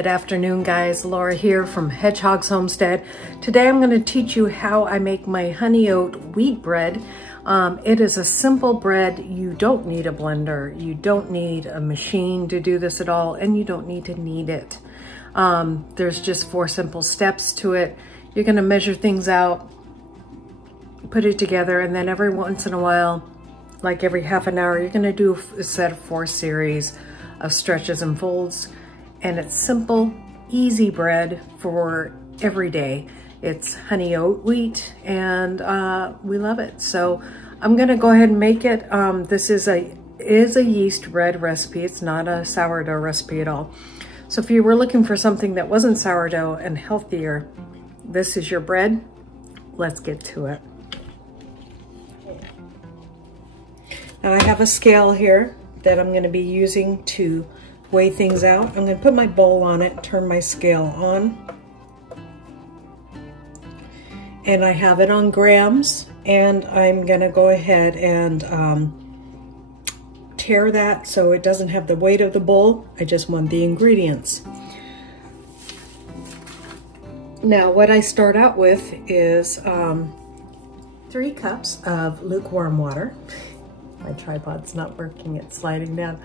Good afternoon, guys. Laura here from Hedgehog's Homestead. Today I'm going to teach you how I make my honey oat wheat bread. It is a simple bread. You don't need a blender. You don't need a machine to do this at all, and you don't need to knead it. There's just 4 simple steps to it. You're going to measure things out, put it together, and then every once in a while, like every half an hour, you're going to do a set of 4 series of stretches and folds. And it's simple, easy bread for every day. It's honey oat wheat, and we love it. So I'm gonna go ahead and make it. This is a yeast bread recipe. It's not a sourdough recipe at all. So if you were looking for something that wasn't sourdough and healthier, this is your bread. Let's get to it. Now I have a scale here that I'm gonna be using to weigh things out. I'm going to put my bowl on it, turn my scale on, and I have it on grams, and I'm going to go ahead and tare that so it doesn't have the weight of the bowl. I just want the ingredients. Now what I start out with is 3 cups of lukewarm water. My tripod's not working, it's sliding down.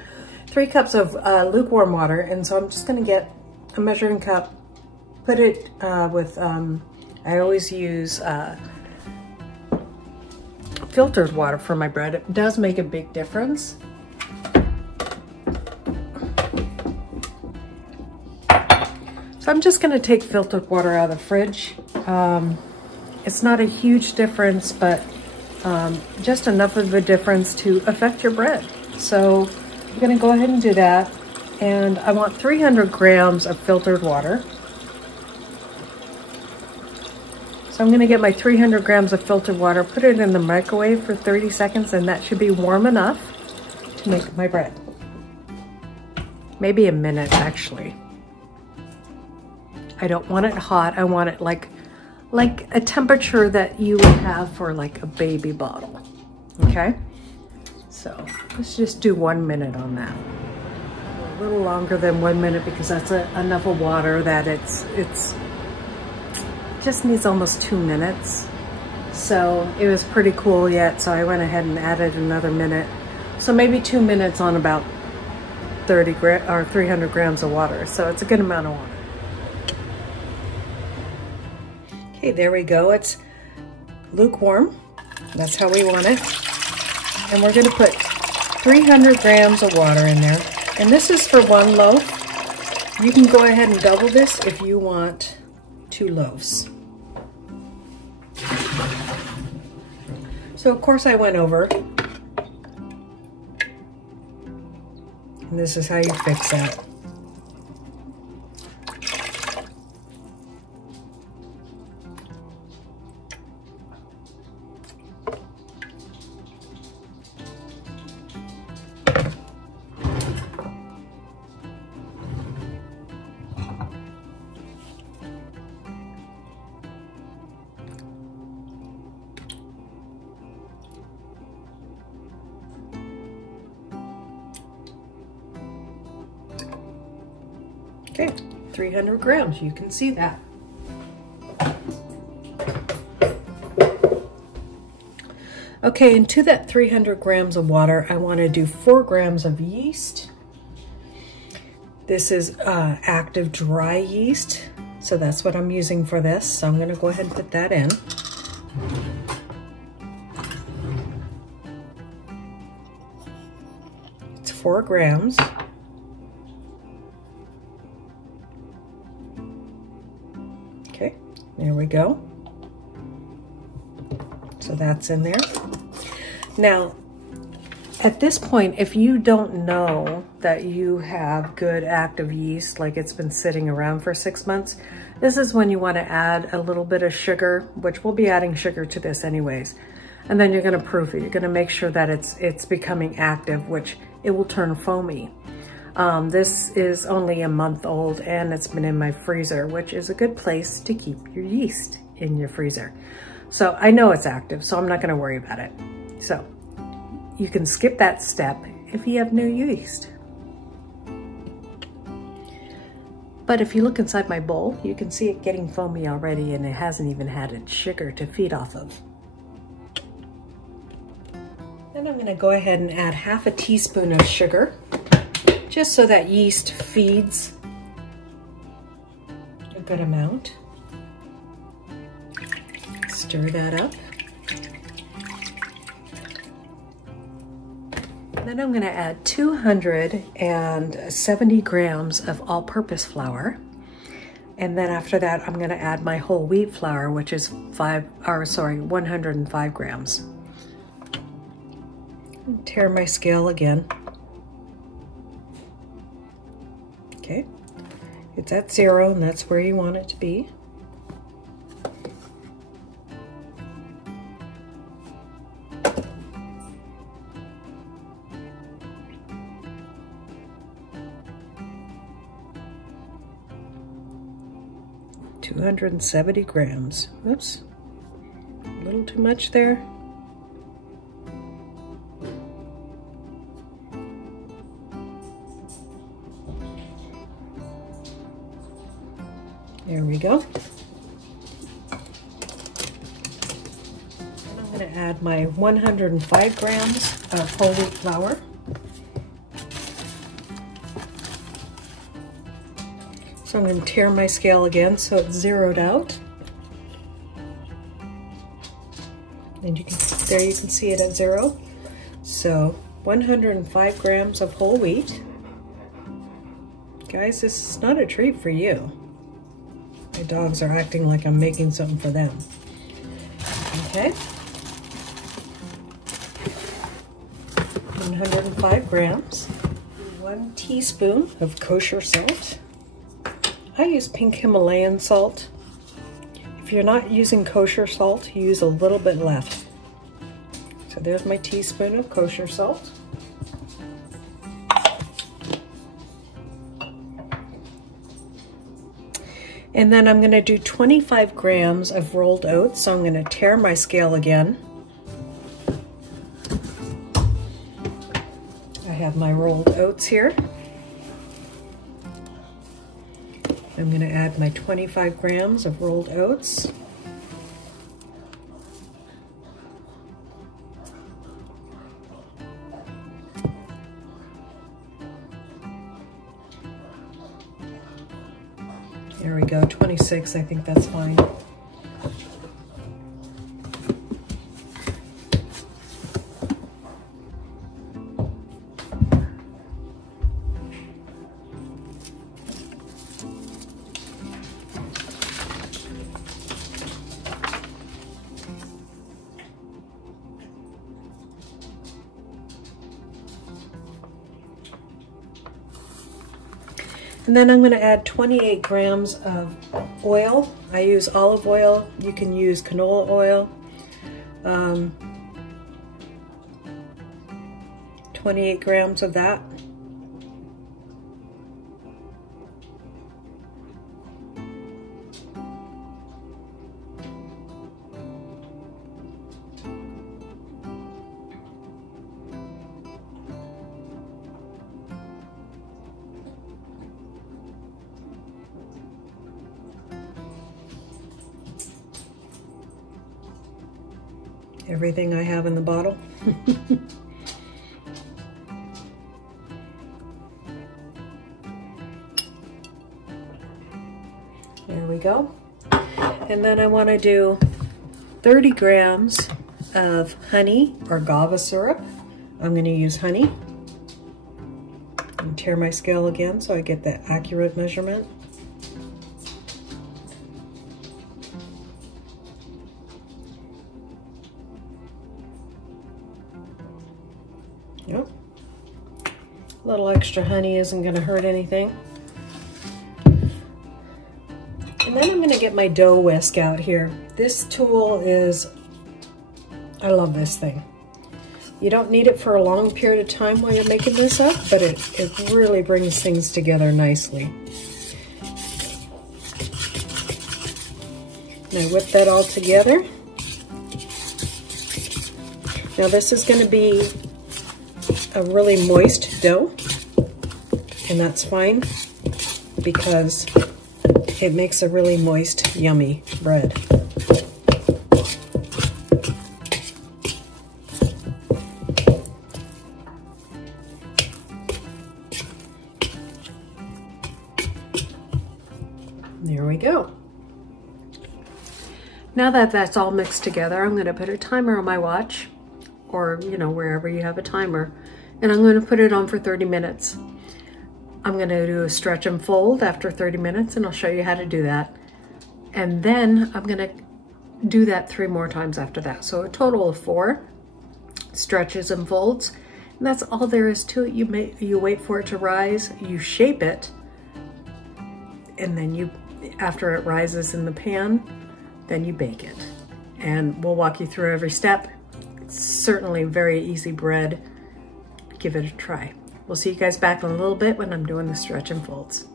3 cups of lukewarm water, and so I'm just going to get a measuring cup, put it with, I always use filtered water for my bread. It does make a big difference. So I'm just going to take filtered water out of the fridge. It's not a huge difference, but just enough of a difference to affect your bread. So I'm going to go ahead and do that, and I want 300 grams of filtered water. So I'm going to get my 300 grams of filtered water, put it in the microwave for 30 seconds, and that should be warm enough to make my bread. Maybe a minute, actually. I don't want it hot. I want it like a temperature that you would have for like a baby bottle, okay? So let's just do 1 minute on that. A little longer than 1 minute because that's enough of water that it's just needs almost 2 minutes. So it was pretty cool yet, so I went ahead and added another minute. So maybe 2 minutes on about 300 grams of water. So it's a good amount of water. Okay, there we go. It's lukewarm. That's how we want it. And we're going to put 300 grams of water in there. And this is for 1 loaf. You can go ahead and double this if you want 2 loaves. So of course I went over. And this is how you fix that. Okay, 300 grams, you can see that. Okay, and to that 300 grams of water, I want to do 4 grams of yeast. This is active dry yeast, so that's what I'm using for this. So I'm going to go ahead and put that in. It's 4 grams. Okay, there we go. So that's in there. Now, at this point, if you don't know that you have good active yeast, like it's been sitting around for 6 months, this is when you want to add a little bit of sugar, which we'll be adding sugar to this anyways. And then you're going to proof it. You're going to make sure that it's becoming active, which it will turn foamy. This is only a month old, and it's been in my freezer, which is a good place to keep your yeast in your freezer. So I know it's active, so I'm not going to worry about it. So you can skip that step if you have new yeast. But if you look inside my bowl, you can see it getting foamy already, and it hasn't even had its sugar to feed off of. Then I'm gonna go ahead and add half a teaspoon of sugar, just so that yeast feeds a good amount. Stir that up. Then I'm gonna add 270 grams of all-purpose flour. And then after that, I'm gonna add my whole wheat flour, which is 105 grams. Tare my scale again. Okay, it's at 0, and that's where you want it to be. $270 grams. Oops, a little too much there. There we go. And I'm going to add my 105 grams of whole wheat flour. So I'm going to tare my scale again so it's zeroed out. And there you can see it at 0. So 105 grams of whole wheat. Guys, this is not a treat for you. My dogs are acting like I'm making something for them. Okay. 105 grams. 1 teaspoon of kosher salt. I use pink Himalayan salt. If you're not using kosher salt, use a little bit left. So there's my teaspoon of kosher salt. And then I'm gonna do 25 grams of rolled oats. So I'm gonna tare my scale again. I have my rolled oats here. I'm gonna add my 25 grams of rolled oats. There we go, 26, I think that's fine. And then I'm going to add 28 grams of oil. I use olive oil. You can use canola oil. 28 grams of that. Everything I have in the bottle. There we go. And then I want to do 30 grams of honey or guava syrup. I'm going to use honey. And tare my scale again so I get the accurate measurement. Yep. A little extra honey isn't going to hurt anything. And then I'm going to get my dough whisk out here. This tool is, I love this thing. You don't need it for a long period of time while you're making this up, but it really brings things together nicely. And I whip that all together. Now this is going to be a really moist dough, and that's fine. because it makes a really moist, yummy bread. There we go. Now that that's all mixed together, I'm going to put a timer on my watch, or wherever you have a timer, and I'm going to put it on for 30 minutes. I'm going to do a stretch and fold after 30 minutes, and I'll show you how to do that. And then I'm going to do that 3 more times after that. So a total of 4 stretches and folds. And that's all there is to it. You wait for it to rise, you shape it, and then after it rises in the pan, then you bake it. And we'll walk you through every step. It's certainly very easy bread. Give it a try. We'll see you guys back in a little bit when I'm doing the stretch and folds.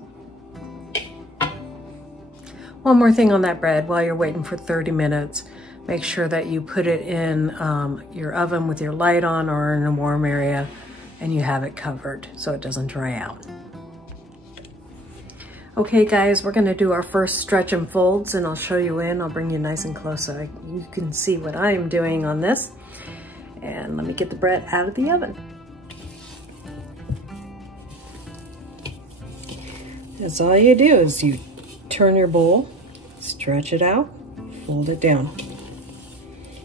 One more thing on that bread while you're waiting for 30 minutes. Make sure that you put it in your oven with your light on or in a warm area, and you have it covered so it doesn't dry out. Okay guys, we're gonna do our first stretch and folds, and I'll show you in. I'll bring you nice and close so you can see what I'm doing on this. And let me get the bread out of the oven. That's all you do is you turn your bowl, stretch it out, fold it down.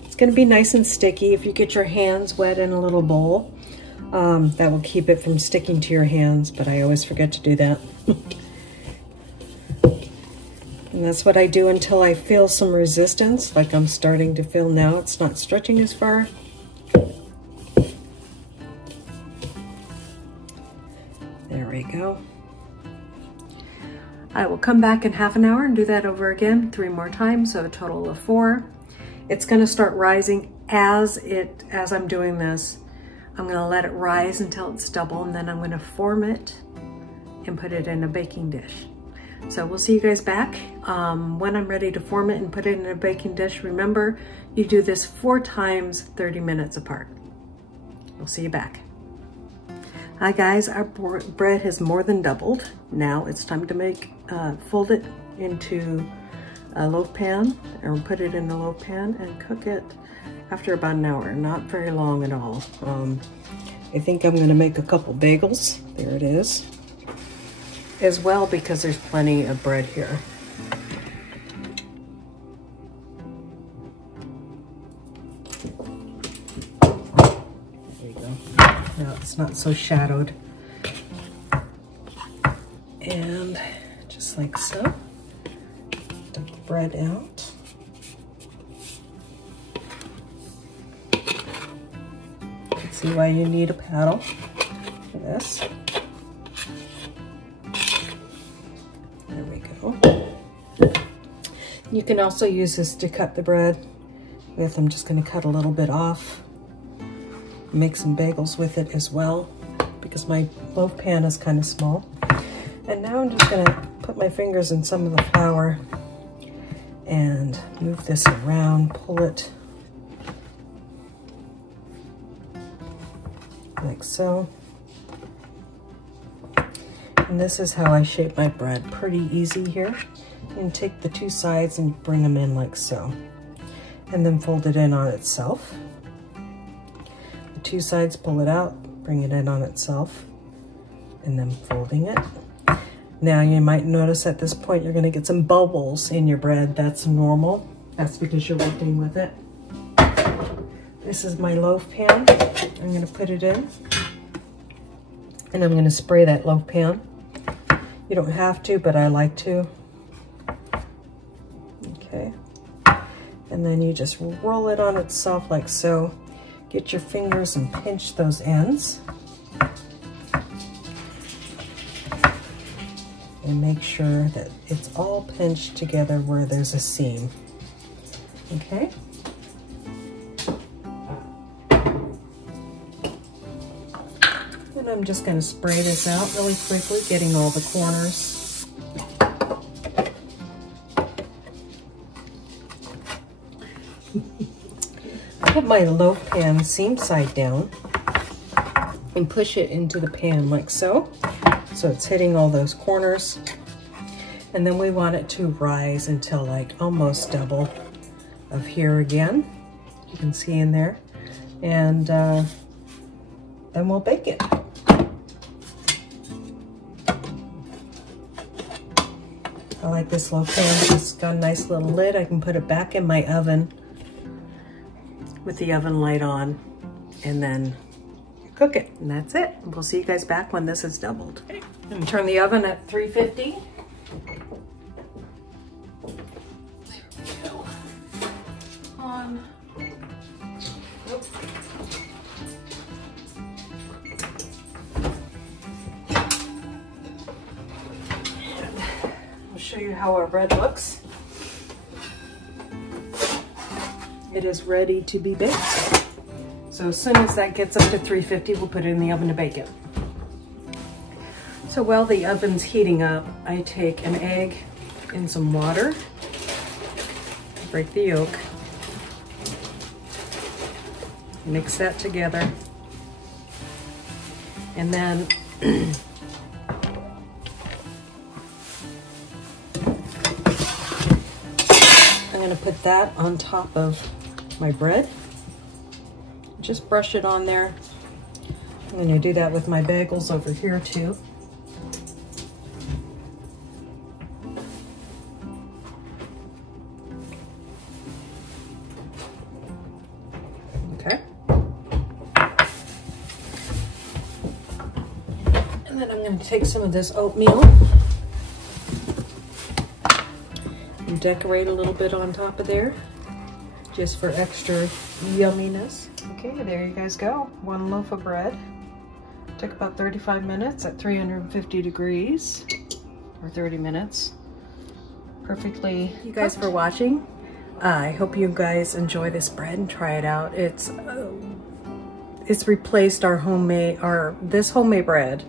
It's going to be nice and sticky. If you get your hands wet in a little bowl, that will keep it from sticking to your hands, but I always forget to do that. And that's what I do until I feel some resistance, like I'm starting to feel now. It's not stretching as far. There we go. I will come back in half an hour and do that over again 3 more times, so a total of 4. It's going to start rising as I'm doing this. I'm going to let it rise until it's double, and then I'm going to form it and put it in a baking dish. So we'll see you guys back when I'm ready to form it and put it in a baking dish. Remember, you do this 4 times, 30 minutes apart. We'll see you back. Hi guys, our bread has more than doubled. Now it's time to fold it into a loaf pan, or put it in the loaf pan and cook it after about an hour. Not very long at all. I think I'm gonna make a couple bagels. There it is. As well, because there's plenty of bread here. Now it's not so shadowed. And just like so, dump the bread out. You can see why you need a paddle for this. There we go. You can also use this to cut the bread with. I'm just going to cut a little bit off. Make some bagels with it as well, because my loaf pan is kind of small. And now I'm just going to put my fingers in some of the flour and move this around, pull it like so. And this is how I shape my bread. Pretty easy here. And take the 2 sides and bring them in like so, and then fold it in on itself. 2 sides, pull it out, bring it in on itself, and then folding it. Now you might notice at this point you're going to get some bubbles in your bread. That's normal. That's because you're working with it. This is my loaf pan. I'm going to put it in, and I'm going to spray that loaf pan. You don't have to, but I like to. Okay. And then you just roll it on itself like so. Get your fingers and pinch those ends. And make sure that it's all pinched together where there's a seam. Okay? And I'm just going to spray this out really quickly, getting all the corners. Put my loaf pan seam side down and push it into the pan like so. So it's hitting all those corners. And then we want it to rise until like almost double of here again. You can see in there. And then we'll bake it. I like this little pan. It's got a nice little lid. I can put it back in my oven with the oven light on and then cook it. And that's it. We'll see you guys back when this is doubled. Okay. And turn the oven at 350. There we go. On. Oops. Show you how our bread looks. It is ready to be baked. So as soon as that gets up to 350, we'll put it in the oven to bake it. So while the oven's heating up, I take an egg and some water, break the yolk, mix that together, and then I'm going to put that on top of my bread. Just brush it on there. I'm going to do that with my bagels over here too. Okay. And then I'm going to take some of this oatmeal and decorate a little bit on top of there, just for extra yumminess. Okay, there you guys go. One loaf of bread. Took about 35 minutes at 350 degrees, or 30 minutes. Perfectly. Thank you guys for watching. I hope you guys enjoy this bread and try it out. It's replaced our homemade, this homemade bread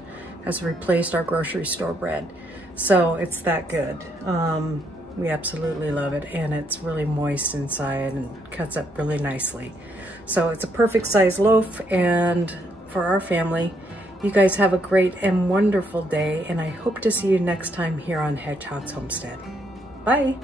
has replaced our grocery store bread. So it's that good. We absolutely love it, and it's really moist inside and cuts up really nicely. So it's a perfect size loaf, and for our family, you guys have a great and wonderful day, and I hope to see you next time here on Hedgehog's Homestead. Bye.